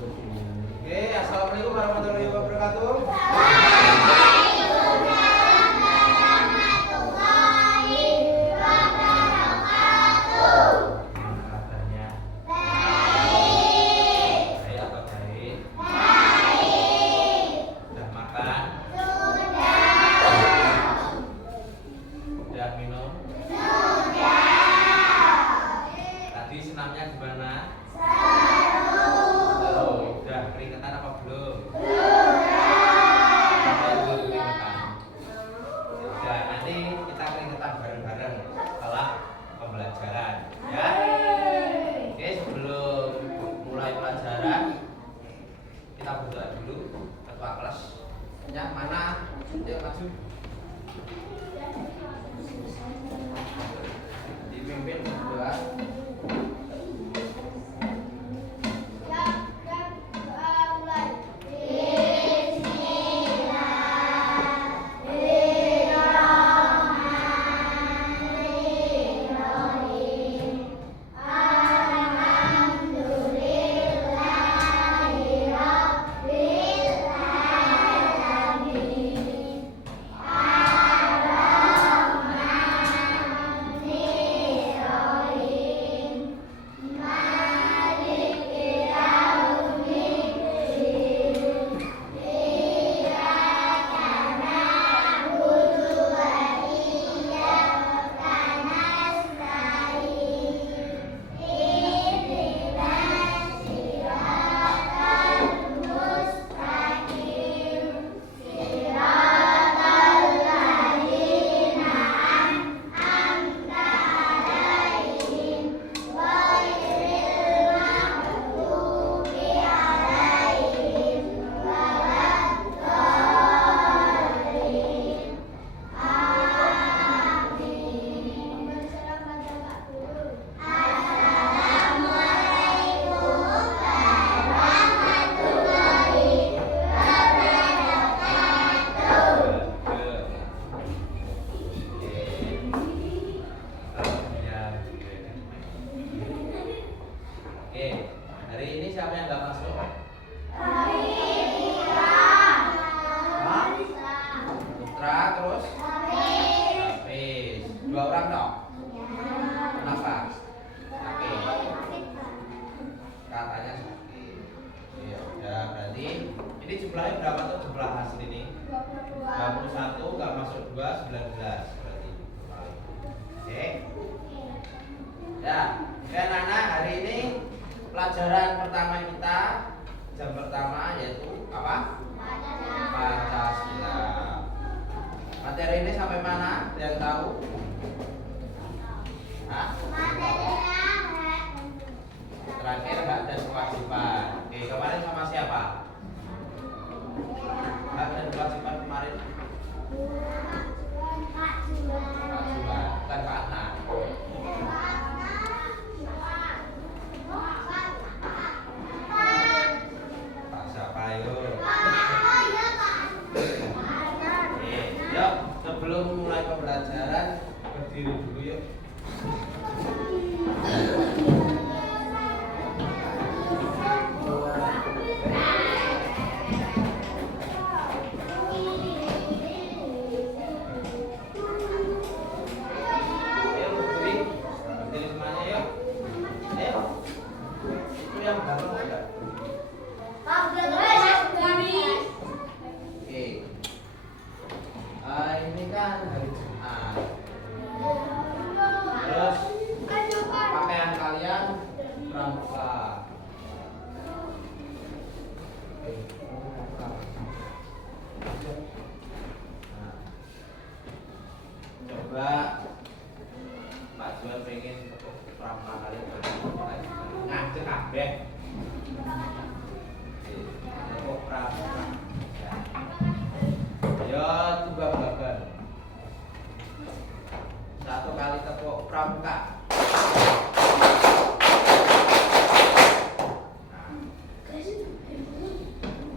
Oke, assalamualaikum warahmatullahi wabarakatuh. Dipimpin berdua. Ini jumlahnya berapa tuh jumlah hasil ini? 21 gak masuk 2, 19 berarti. Oke. Ya, anak-anak, hari ini pelajaran pertama kita, jam pertama yaitu apa? Pancasila. Materi ini sampai mana? Yang tahu? Hah? Terakhir hak dan kewajiban. Oke, kemarin sama siapa? Hak dan kewajiban kemarin? Pak Juan, bukan Pak Ana. Pak siapa yuk? Yuk, sebelum mulai pembelajaran berdiri dulu yuk. Ini kan hari Jumat. Terus pakaian kalian pramuka. Nah, coba Pak Juan pengen pramuka kalian ngadeg kabeh. Tepuk pramuka. Ya, coba babar. Satu kali tepuk pramuka.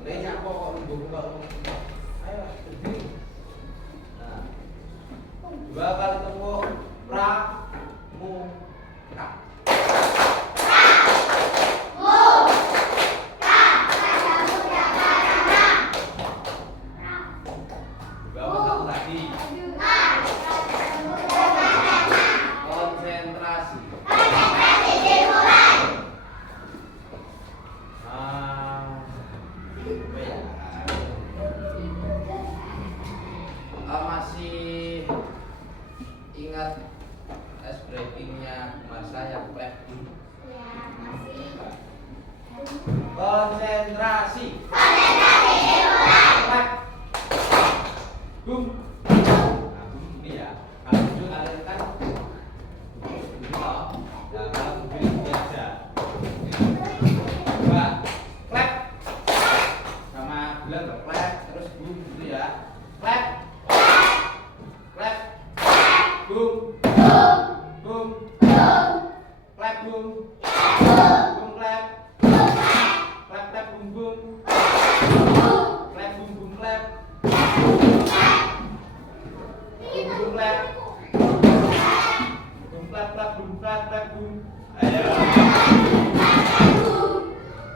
Banyak pokok buka. Ayo, berdiri. Nah, dua kali tepuk pramuka. Pramuka. Konsentrasi. Dimulai. Bum. Nah, bum ini ya. Kalau bum kalian kan ini loh. Nah, kalau bum ini biasa. Coba clap. Sama bilang dong clap, terus bum gitu ya. Clap. Clap. Bum. Bum. Clap bum. Bum clap. Clap clap bum bum. Clap bum bum clap. Bum bum clap. Bum clap clap bum clap clap bum. Ayo.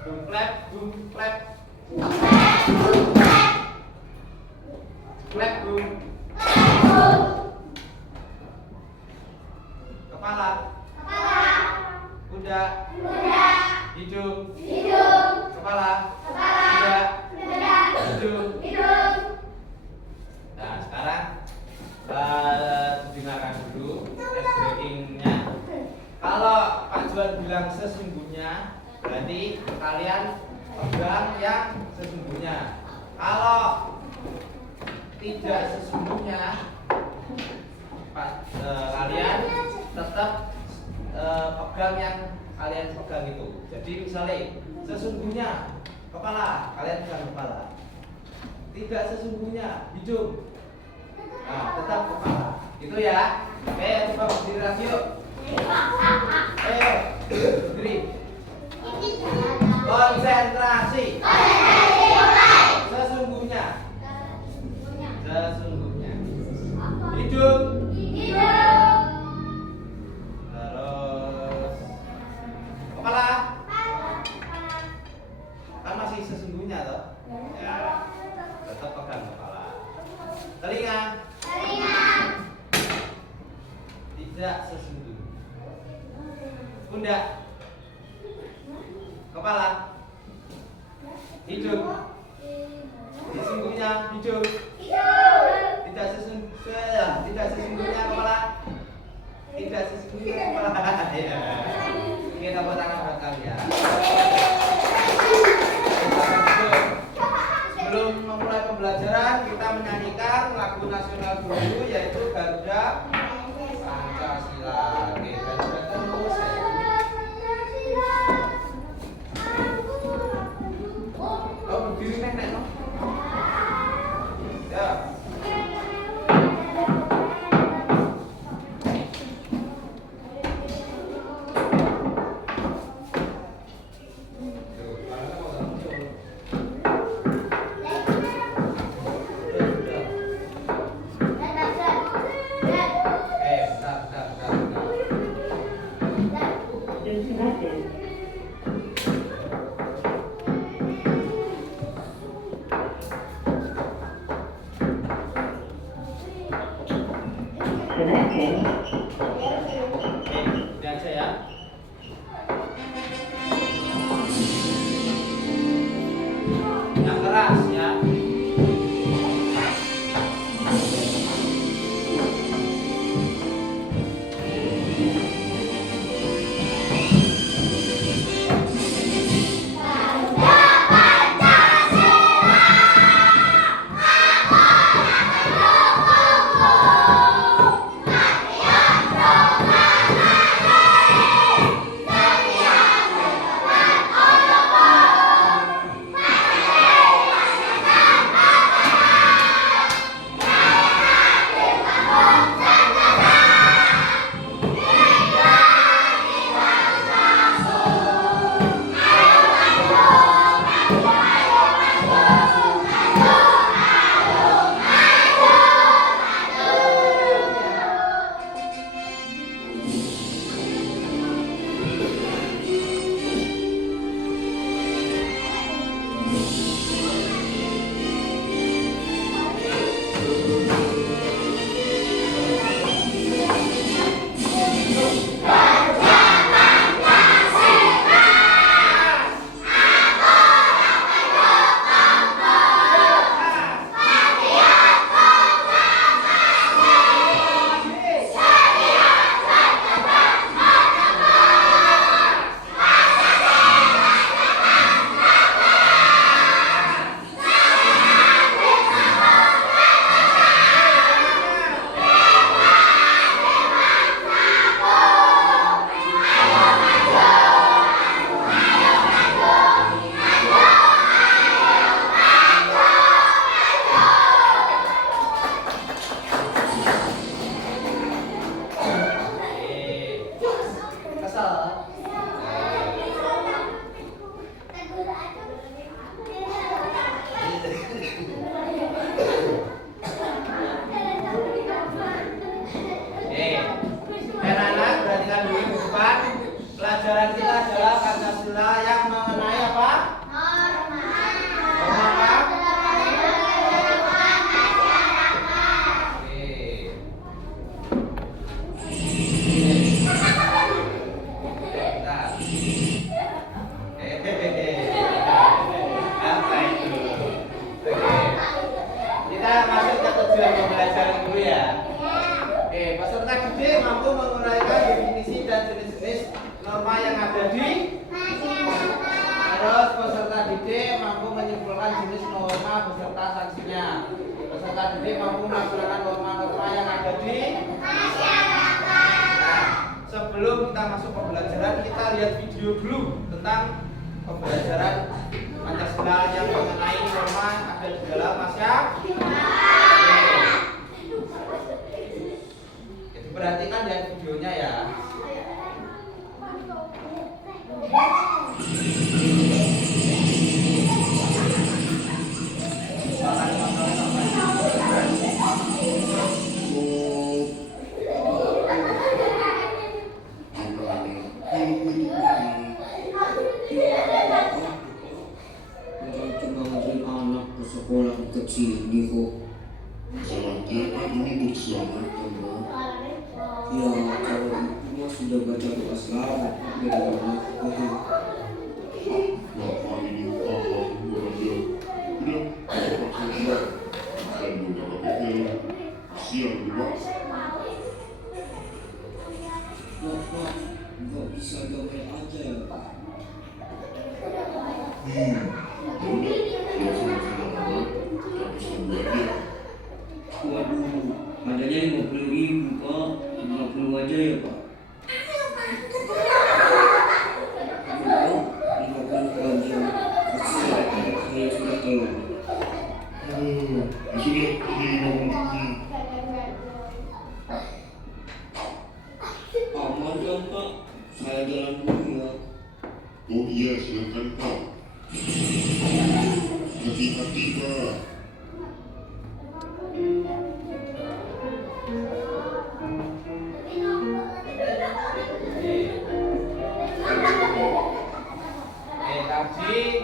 Bum clap bum clap. Clap bum. Kepala. Kuda. Hidung. Kepala. Kuda. Hidung. Nah, sekarang dengarkan dulu tes breakingnya. Kalau Pak Juan bilang sesungguhnya, berarti kalian pegang yang sesungguhnya. Kalau tidak sesungguhnya, kalian tetap pegang yang kalian pegang itu. Jadi misalnya sesungguhnya kepala, kalian pegang kepala. Tidak sesungguhnya hidung. Nah, tetap kepala. Itu ya. Oke, coba berdiri lagi yuk. Ayo, berdiri. Konsentrasi. Sesungguhnya. Sesungguhnya. Hidung. Terus kepala. Kan masih sesungguhnya toh? Ya. Tetap pegang kepala. Telinga. Tidak sesungguhnya. Pundak. Kepala. Hidung. Sesungguhnya hidung. Tidak sesungguhnya kepala. Tidak sesungguhnya kepala. Ya. Kita buat tangan buat kalian. Sebelum memulai pembelajaran, kita menyanyikan lagu nasional dulu, yaitu Garuda Pancasila. Oke, Garuda terus. Oh, berdiri nek no. Ya. Bentar. adalah Pancasila yang mengenai apa? Norma apa? Masuk ke tujuan pembelajaran dulu ya. Peserta didik mampu menguraikan definisi dan jenis-jenis norma yang ada di masyarakat. Terus peserta didik mampu menyimpulkan jenis norma beserta sanksinya. Peserta didik mampu melaksanakan norma-norma yang ada di masyarakat. Sebelum kita masuk pembelajaran, kita lihat video dulu tentang pembelajaran Pancasila yang mengenai norma ada di dalam masyarakat. Jadi perhatikan lihat videonya ya. Sekolah kecil ini kok salatnya ini bersama ya kalau ibu sudah baca doa selamat bagaimana bapak ini paham berada tidak terpaksa dan beberapa siang juga bapak nggak bisa gawe aja ya pak waduh, adanya 50.000 Pak, 50 aja ya Pak. 50 aja, saya sudah tahu. Sudah aman kan Pak, saya jalan dulu ya. Oh iya, silakan Pak. Hati-hati Pak. Tadi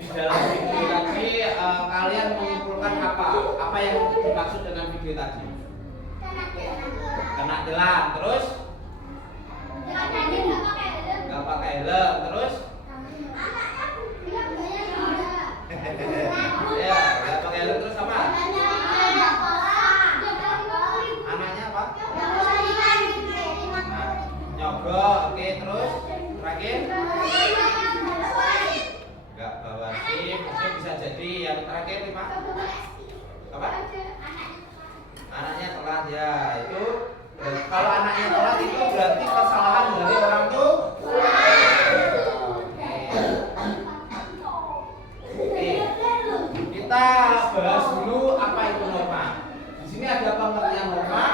di dalam video tadi kalian menyimpulkan apa yang dimaksud dengan video tadi? Kena tilang, terus nggak pakai helm, terus ya nggak pakai helm, terus apa? Anaknya apa? Nyogok, oke, terus terakhir nggak bawa SIM, mungkin bisa jadi yang terakhir 5 apa? Anaknya telat ya, itu kalau anaknya telat itu berarti kesalahan dari orang tua. Oke. Kita bahas dulu apa itu norma. Di sini ada pengertian norma.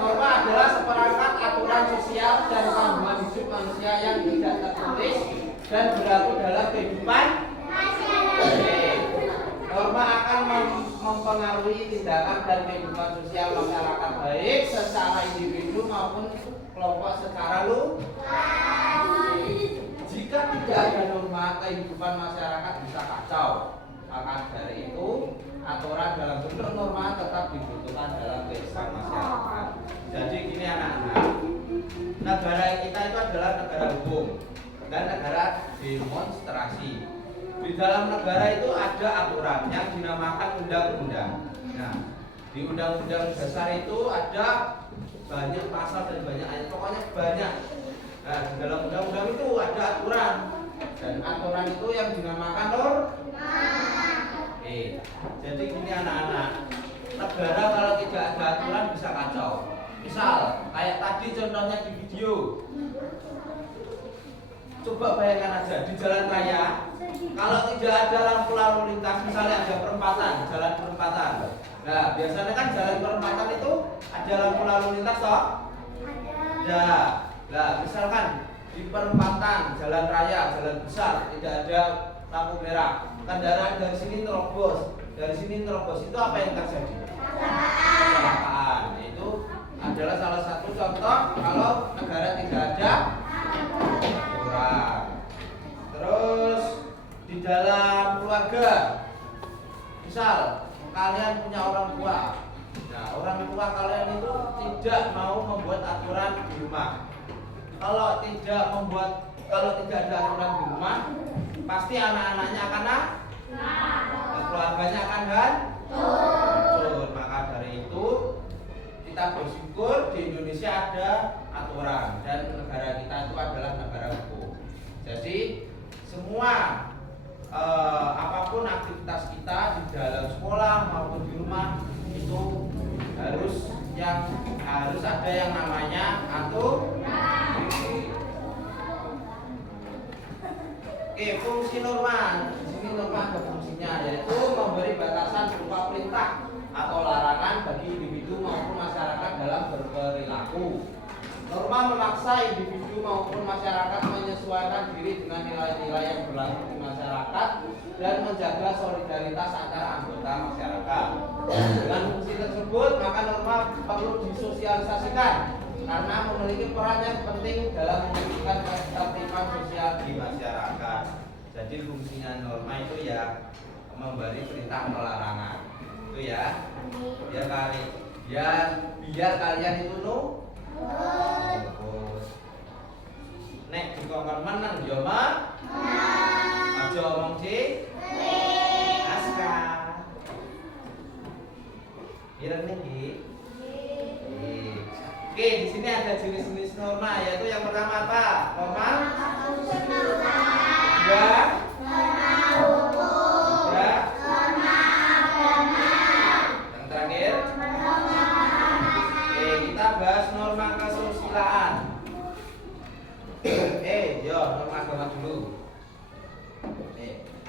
Norma adalah seperangkat aturan sosial dan panduan hidup manusia yang tidak tertulis dan berlaku dalam kehidupan. Norma akan mempengaruhi tindakan dan kehidupan sosial masyarakat baik secara individu maupun kelompok secara luas. Jika tidak ada norma, kehidupan masyarakat bisa kacau. Maka dari itu, aturan dalam bentuk norma tetap dibutuhkan dalam kehidupan masyarakat. Jadi gini anak-anak, negara kita itu adalah negara hukum dan negara demonstrasi. Di dalam negara itu ada aturan yang dinamakan undang-undang. Nah, di undang-undang dasar itu ada banyak pasal dan banyak ayat, pokoknya banyak. Nah, di dalam undang-undang itu ada aturan dan aturan itu yang dinamakan norma. Jadi gini anak-anak, negara kalau tidak ada aturan bisa kacau. Misal, kayak tadi contohnya di video. Coba bayangkan aja di jalan raya, kalau tidak ada lampu lalu lintas, misalnya ada perempatan, jalan perempatan. Nah, biasanya kan jalan perempatan itu ada lampu lalu lintas toh? Ada. Nah, misalkan di perempatan jalan raya, jalan besar, tidak ada lampu merah. Kendaraan dari sini terobos, itu apa yang terjadi? Kecelakaan. Itu adalah salah satu contoh kalau negara tidak ada aturan. keluarga. Misal kalian punya orang tua. Nah, orang tua kalian itu tidak mau membuat aturan di rumah. Kalau tidak ada aturan di rumah, pasti anak-anaknya akan keluarganya akan hancur. Maka dari itu kita bersyukur di Indonesia ada aturan dan negara kita itu adalah negara hukum. Jadi semua apapun aktivitas kita di dalam sekolah maupun di rumah itu harus ada yang namanya aturan. Oke, fungsi norma. Di sini norma ada fungsinya, yaitu memberi batasan berupa perintah atau larangan bagi individu maupun masyarakat dalam berperilaku. Norma memaksa individu maupun masyarakat menyesuaikan diri dengan nilai-nilai yang berlaku di masyarakat dan menjaga solidaritas antara anggota masyarakat. Dengan fungsi tersebut, maka norma perlu disosialisasikan karena memiliki peran yang penting dalam mewujudkan ketertiban sosial di masyarakat. Jadi fungsinya norma itu ya memberi perintah atau larangan. Itu ya. Biar kalian itu nek dikongkon meneng yo mah. Aja omong di naskah. Ireng niki. Oke, di sini ada jenis-jenis norma, yaitu yang pertama apa? Norma ya. Yang terakhir. Oke, kita bahas norma kesusilaan. Norma agama dulu.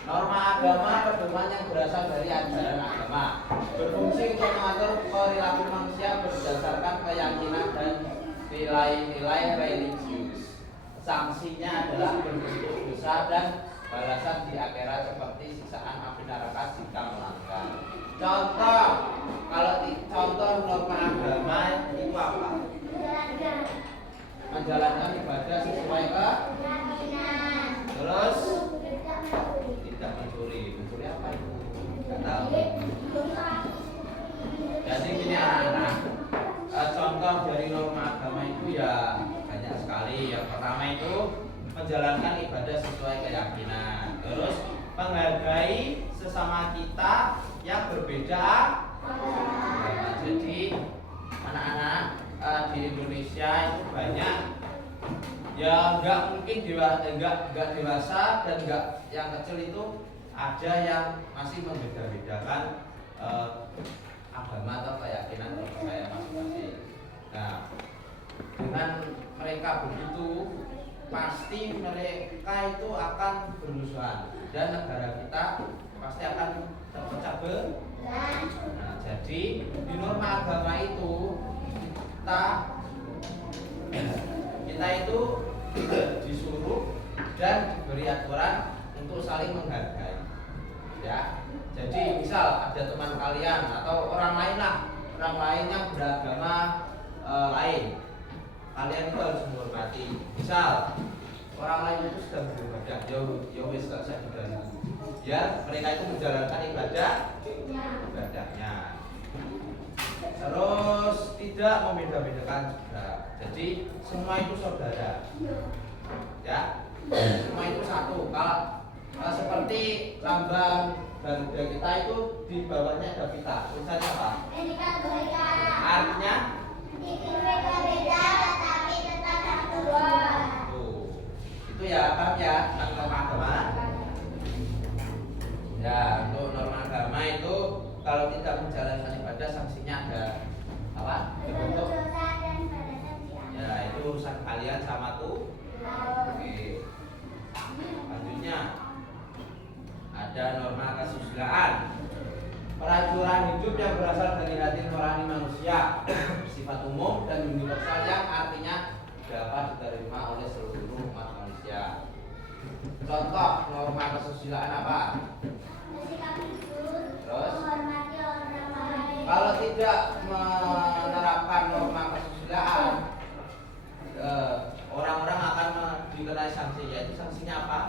Norma agama pedoman yang berasal dari ajaran agama, berfungsi untuk mengatur perilaku manusia berdasarkan keyakinan dan nilai-nilai religius. Sanksinya adalah berbentuk dosa dan balasan di akhirat seperti siksaan api neraka jika melanggar. Contoh norma agama itu apa? Menjalankan ibadah sesuai keyakinan. Terus tidak mencuri apa itu? Nggak tahu. Jadi gini anak-anak, contoh dari norma agama itu ya banyak sekali. Yang pertama itu menjalankan ibadah sesuai keyakinan. Terus menghargai sesama kita yang berbeda. Jadi anak-anak di Indonesia itu banyak ya nggak mungkin nggak dewasa dan nggak yang kecil itu ada yang masih membeda-bedakan agama atau keyakinan percaya masing-masing. Nah, dengan mereka begitu pasti mereka itu akan bermusuhan dan negara kita pasti akan terpecah belah. Nah, jadi di norma agama itu kita itu disuruh dan diberi aturan untuk saling menghargai. Ya, jadi misal ada teman kalian atau orang lain yang beragama lain, kalian itu harus menghormati. Misal orang lain itu sedang beribadah, ya wis gak usah diganggu. Ya, mereka itu menjalankan ibadahnya. Terus tidak membeda-bedakan juga. Jadi semua itu saudara. Ya, semua itu satu. Kalau seperti lambang Garuda kita itu di bawahnya ada pita. Tulisannya apa? Artinya berbeda tetapi tetap satu. Itu ya, paham ya tentang norma agama. Ya, untuk norma agama itu kalau tidak menjalankan ibadah sanksinya ada apa? Bentuk. Ya, itu urusan kalian sama tuh. Oke. Selanjutnya ada norma kesusilaan. Peraturan hidup yang berasal dari hati nurani manusia, bersifat umum dan universal yang artinya dapat diterima oleh seluruh umat manusia. Contoh norma kesusilaan apa? Terus kalau tidak menerapkan norma kesusilaan, orang-orang akan dikenai sanksi, yaitu sanksinya apa?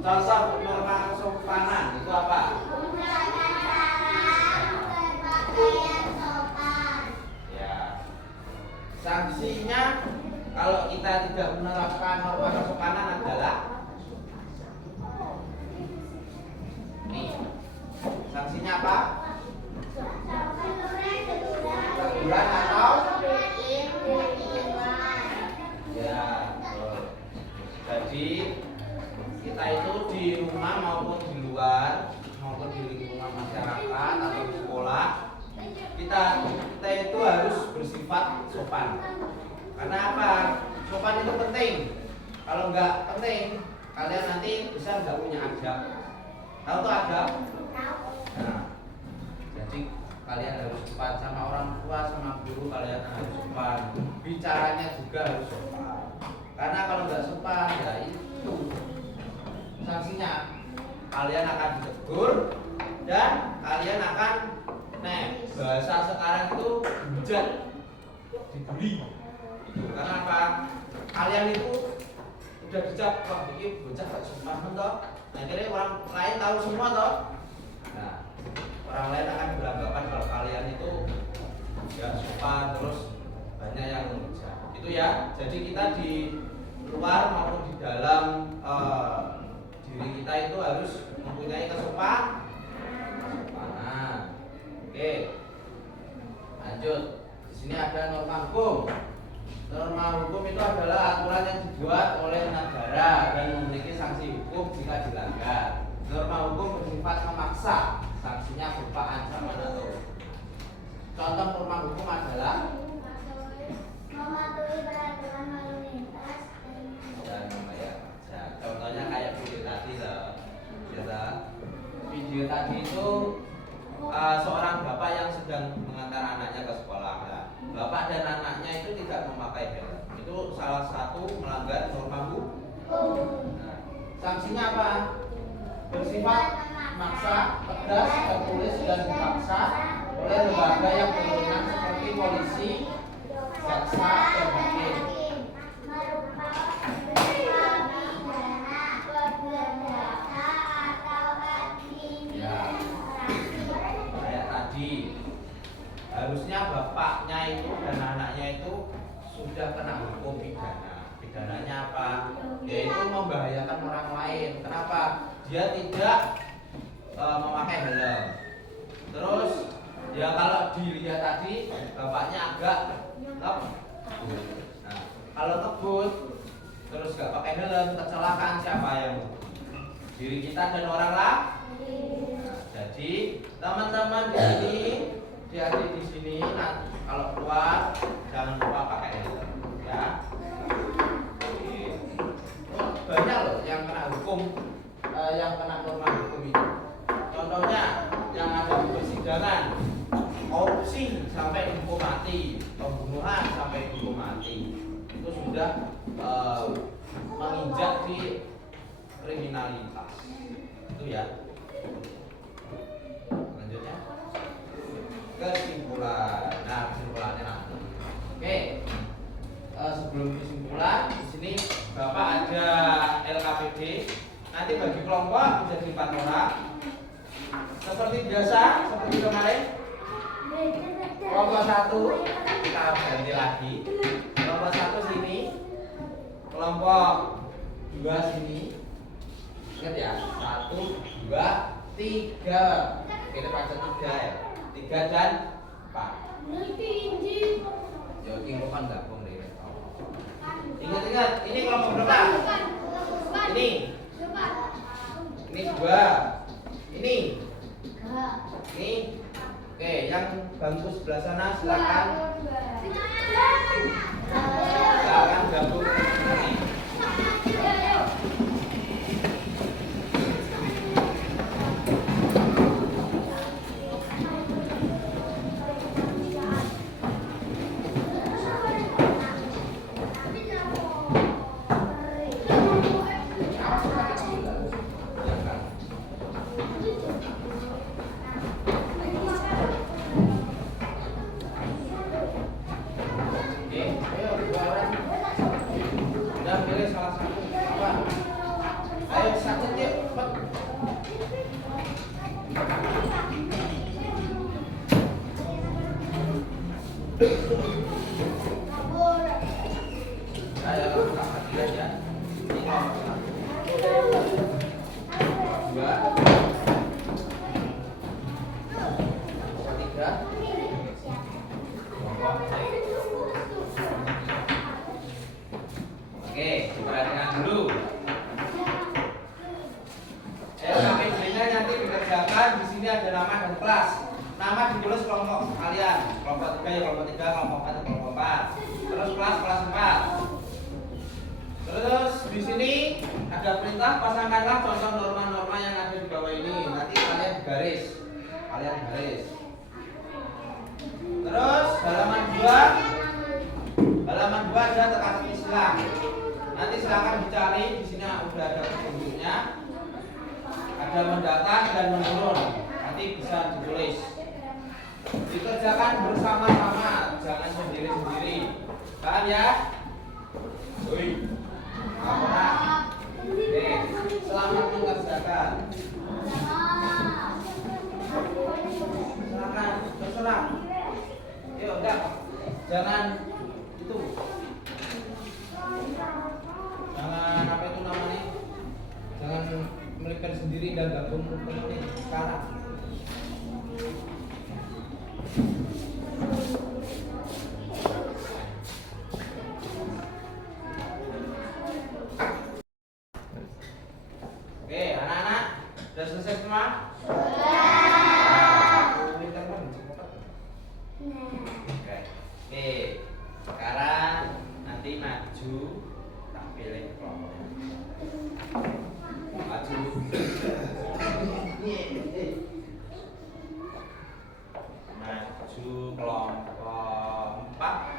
Contoh norma kesopanan itu apa? Menggunakan salam, berpakaian sopan. Ya. Sanksinya kalau kita tidak menerapkan norma kesopanan adalah nih. Sanksinya apa? Teguran atau ya. Betul. Jadi kita itu di rumah maupun di luar maupun di lingkungan masyarakat atau di sekolah kita itu harus bersifat sopan. Karena apa? Sopan itu penting. Kalau nggak penting, kalian nanti bisa nggak punya adab. Tahu tuh adab? Nah, jadi kalian harus sopan sama orang tua, sama guru kalian harus sopan. Bicaranya juga harus sopan. Karena kalau nggak sopan, ya itu sanksinya. Kalian akan ditegur dan kalian akan bahasa sekarang itu hujat, dibully. Karena apa? Kalian itu udah dicap, wah ini bocah gak sopan toh. Nah, akhirnya orang lain tahu semua toh. Nah, orang lain akan beranggapan kalau kalian itu gak sopan, terus banyak yang menghujat. Itu ya. Jadi kita di luar maupun di dalam diri kita itu harus mempunyai kesopanan. Oke. Lanjut. Di sini ada norma hukum. Norma hukum itu adalah aturan yang dibuat oleh negara dan memiliki sanksi hukum jika dilanggar. Norma hukum bersifat memaksa, sanksinya berupa ancaman atau contoh norma hukum adalah mematuhi peraturan lalu lintas dan ya, contohnya kayak video tadi loh. Ya, video tadi itu seorang bapak yang sedang mengantar anaknya ke sekolah. Nah, bapak dan anaknya itu tidak memakai helm. Itu salah satu melanggar norma hukum. Nah, sanksinya apa? Bersifat maksa, tegas, tertulis dan dipaksa oleh lembaga yang berwenang seperti polisi, jaksa, dan hakim. Harusnya bapaknya itu dan anaknya itu sudah kena hukum pidana. Pidananya apa? Yaitu membahayakan orang lain. Kenapa? Dia tidak memakai helm. Terus ya kalau dilihat tadi bapaknya agak ngebut. Nah, kalau ngebut terus gak pakai helm, kecelakaan siapa yang diri kita dan orang lain? Nah, jadi teman-teman di sini, adik di sini, nah, kalau keluar jangan lupa pakai helm, ya. Banyak loh yang kena hukum, yang kena norma hukum itu. Contohnya yang ada di persidangan, korupsi sampai dihukum mati, pembunuhan sampai dihukum mati, itu sudah menginjak di kriminalitas, itu ya. Lanjutnya. Kesimpulan. Nah, kesimpulannya nanti. Oke. Sebelum kesimpulan, di sini Bapak ada LKPD. Nanti bagi kelompok bisa di 4 orang. Seperti biasa, seperti kemarin. Kelompok 1 kita ganti lagi. Kelompok 1 sini. Kelompok 2 sini. Ingat ya, 1, 2, 3. Kita baca 3 ya. 3 dan 4. Ya, tinggal kan gabung deh. Ingat, ini kelompok berapa? Ini 2. Ini. Oke, yang bangku sebelah sana silakan. Silakan gabung ke sini. Oke, ayo 2 orang. Udah pilih salah satu. Apa? Ayo sakit yuk, cepet. Ayo kita mati aja. Ini kelompok 2. Kelompok 3. Oke, diperhatikan dulu. Sampai sini nanti dikerjakan. Di sini ada nama dan kelas. Nama ditulis kelompok kalian. Kelompok 3 ya kelompok 3, kelompok 4 ya kelompok 4. Terus kelas 4. Terus di sini ada perintah pasangkanlah contoh norma-norma yang ada di bawah ini. Nanti kalian garis. Terus halaman 2 ada teka-teki silang. Nanti silakan dicari, di sini udah ada petunjuknya. Ada mendatang dan menurun. Nanti bisa ditulis. Dikerjakan bersama-sama, jangan sendiri-sendiri. Paham ya? Woi. Oke, selamat mengerjakan. Silakan, terserah. Yuk, udah. Jangan itu. Jangan apa itu namanya? Jangan melipir sendiri dan gabung ini sekarang. Oke, anak-anak, sudah selesai semua? Oke, sekarang nanti maju, tak pilih kelompoknya. Maju. Maju kelompok 4.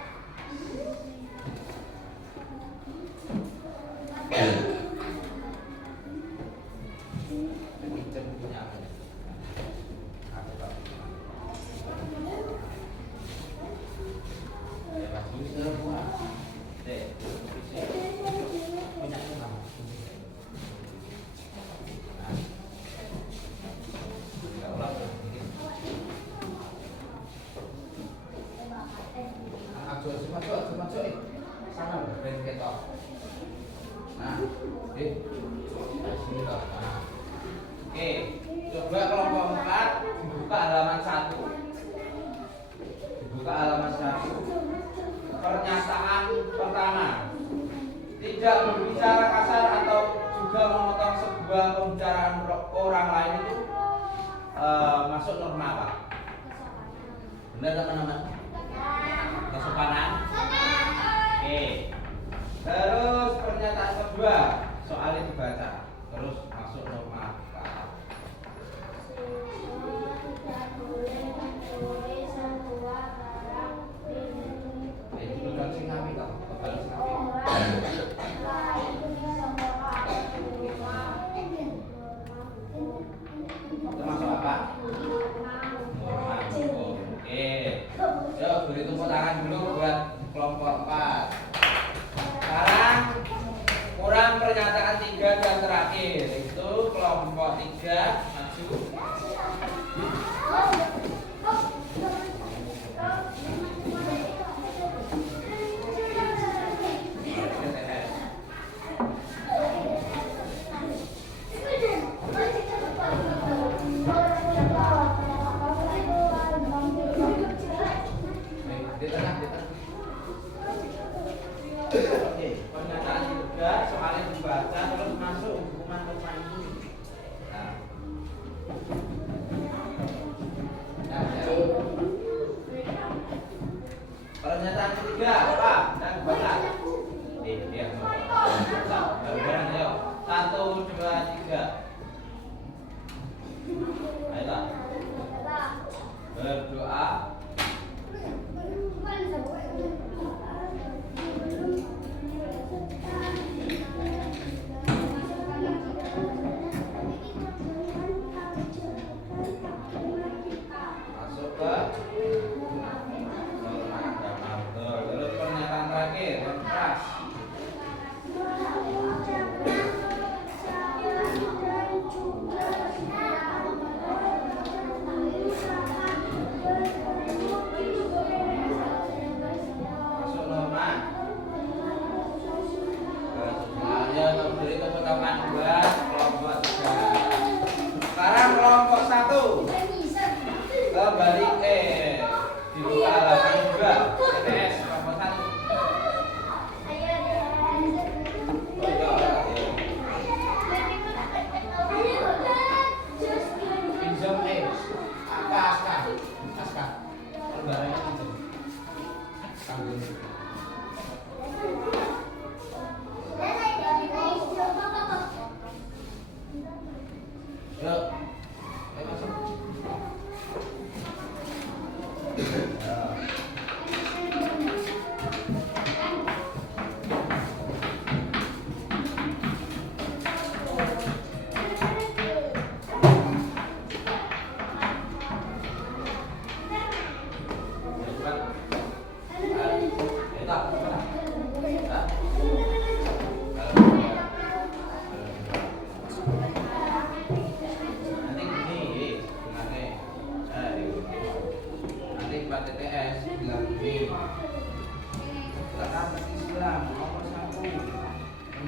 Oke, coba kelompok 4 dibuka halaman 1. Pernyataan pertama. Tidak berbicara kasar atau juga memotong sebuah pembicaraan orang lain itu masuk norma apa? Benar teman-teman? Kesopanan. Oke. Terus pernyataan kedua, soal itu baca. Terus masuk norma apa? Itu bukan singawi kok, bukan singawi. Termasuk apa? Norma. Oke. Yuk beri tepuk tangan dulu buat kelompok 4. Sekarang kurang pernyataan 3 dan terakhir, itu kelompok 3 maju. Di tengah. Oke, pernyataan 3 soalnya dibaca terus masuk hukuman norma ini. Pernyataan ketiga apa? Dan baca. Dia bareng-bareng ayo. 1, 2, 3. Ayo. Berdoa. Masuk ke norma agama. Terus pernyataan terakhir yang keras.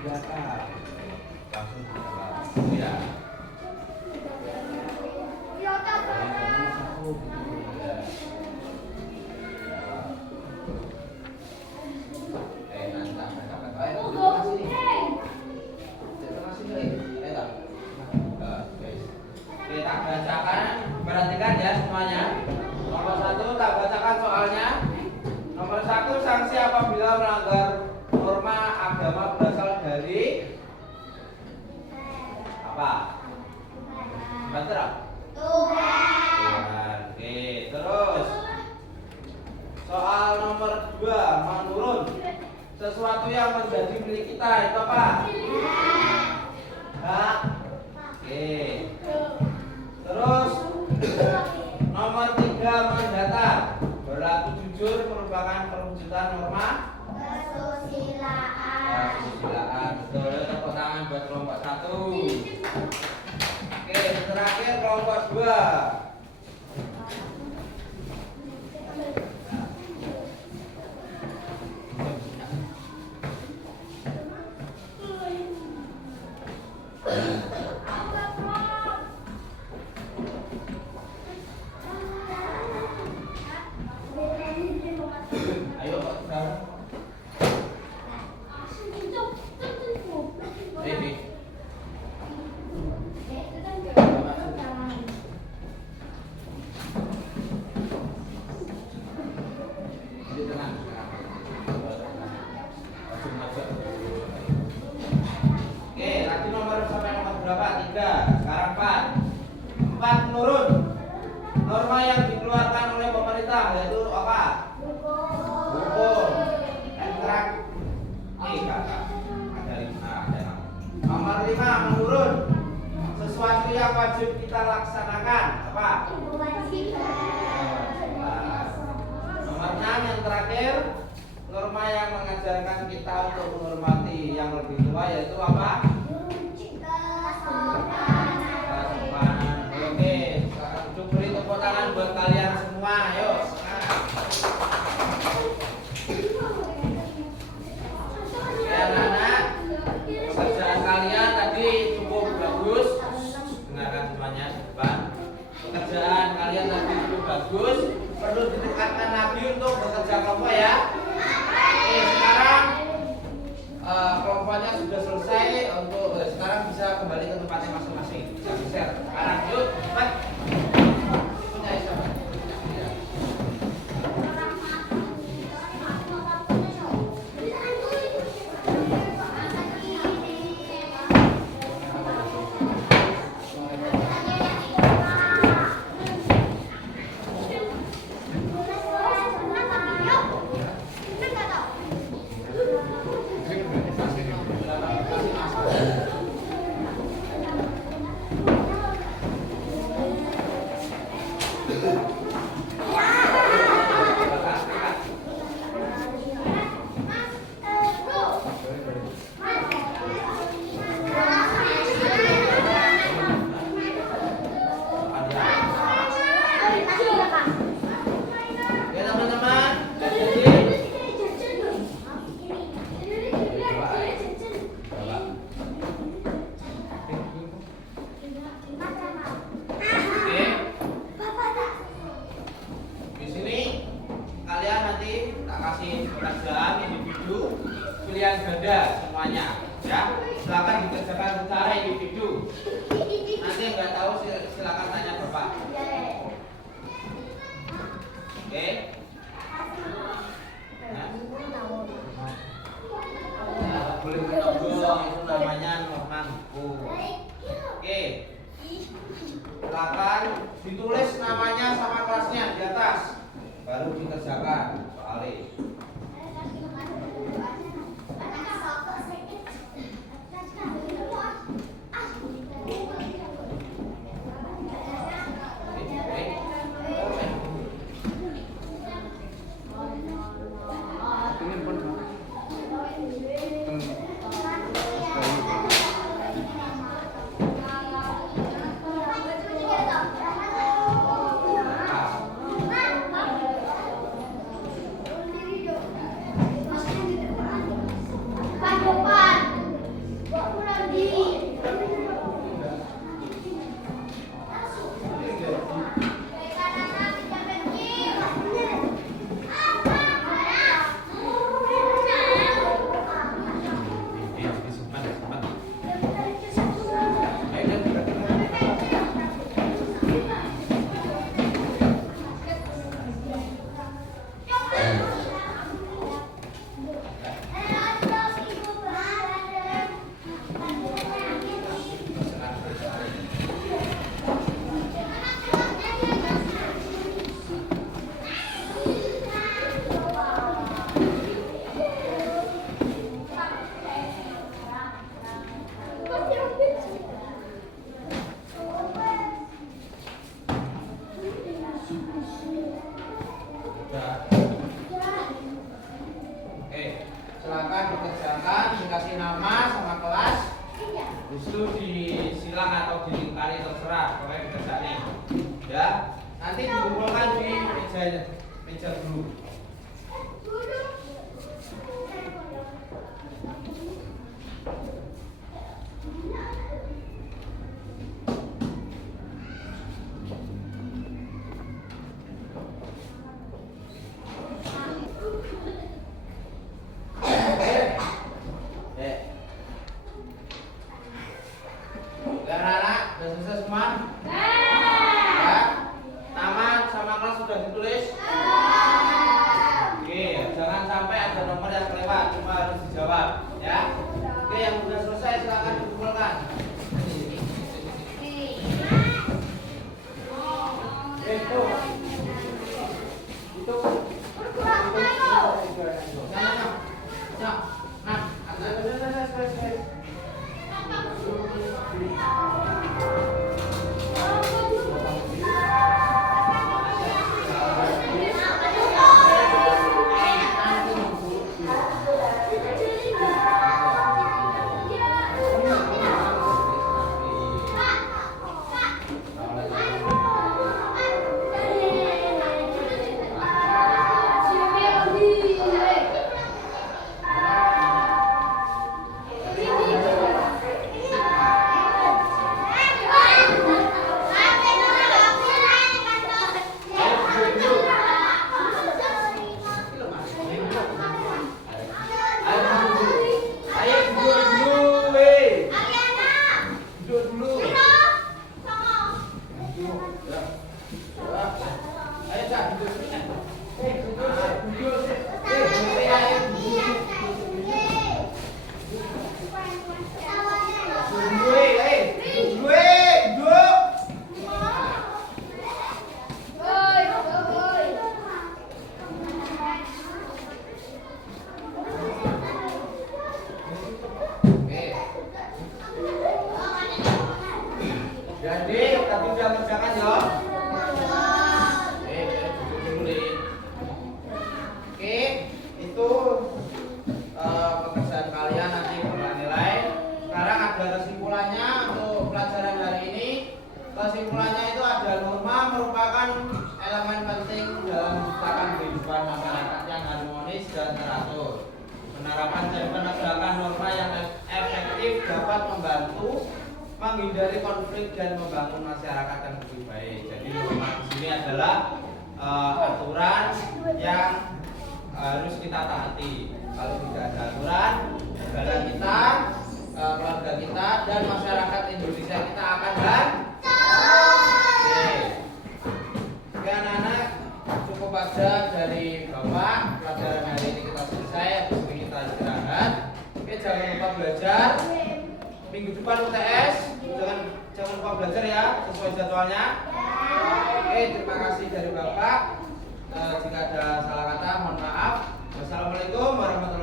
dikerjakan. Langsung dikerjakan. Ya. Kita bacakan, perhatikan ya semuanya. Nomor 1 tak bacakan soalnya. Nomor 1, sanksi apabila melanggar norma agama berasal dari apa? Betul? Tuhan. Oke, terus soal nomor 2, menurun sesuatu yang menjadi milik kita itu apa? Hak. Oke. Terus nomor 3, mendatar berlaku jujur merupakan perwujudan norma kesusilaan. Betul, tepuk tangan buat kelompok 1. Oke, terakhir kelompok 2. Ayo Pak Saudara. Ini. Jadi tenang. Oke, tadi nomor sampai nomor berapa? 3. Sekarang 4. 4 menurun. Norma yang dikeluarkan oleh pemerintah yaitu apa? Hukum. Ekstrak. Nomor 5 menurun. Sesuatu yang wajib kita laksanakan apa? Nomor 6 yang terakhir, norma yang mengajarkan kita untuk menghormati yang lebih tua yaitu apa? Kesopanan. Oke, sekarang beri tepuk tangan buat kalian semua. Ayo. Oke, anak-anak, pekerjaan kalian tadi cukup bagus. Dengarkan semuanya di depan. Pekerjaan kalian tadi cukup bagus. Perlu ditingkatkan lagi untuk bekerja kelompok ya. Oke, sekarang kelompoknya sudah selesai. Untuk sekarang bisa kembali ke tempatnya masing-masing. Bisa share. Sekarang yuk, cepat. Punya siapa? Ya. Ya teman-teman, jadi di sini kalian nanti tak kasih pekerjaan individu pilihan ganda semuanya, ya. Silakan dikerjakan secara individu. Nanti nggak tahu silakan tanya bapak. Oke. Nah. Boleh menonjol, itu namanya norma hukum. Oke. Silakan ditulis namanya sama kelasnya di atas, baru dikerjakan soalnya. itu disilang atau dilingkari terserah, pokoknya bisa nih. Ya, nanti dikumpulkan di meja guru. Anak-anak, sudah selesai semua? Ya? Nama sama kelas sudah ditulis? Oke, jangan sampai ada nomor yang kelewat, cuma harus dijawab. Ya? Oke, yang sudah selesai silakan dikumpulkan. Itu. Jadi, tadi udah kerjakan ya? Duduk dulu nih. Oke, itu pekerjaan kalian nanti bernilai. Sekarang ada kesimpulannya untuk pelajaran hari ini. Kesimpulannya itu ada norma merupakan elemen penting dalam menciptakan kehidupan masyarakat yang harmonis dan teratur. Penerapan dan penegakan norma yang efektif dapat membantu menghindari konflik dan membangun masyarakat yang lebih baik. Jadi norma di sini adalah aturan yang harus kita taati. Kalau tidak ada aturan, negara kita, keluarga kita, dan masyarakat Indonesia kita akan hancur. Oke anak-anak, cukup aja dari Bapak. Pelajaran hari ini kita selesai, habis ini kita istirahat. Oke, jangan lupa belajar. Minggu depan UTS, jangan lupa belajar ya, sesuai jadwalnya. Oke, terima kasih dari Bapak. Jika ada salah kata, mohon maaf. Wassalamualaikum warahmatullahi wabarakatuh.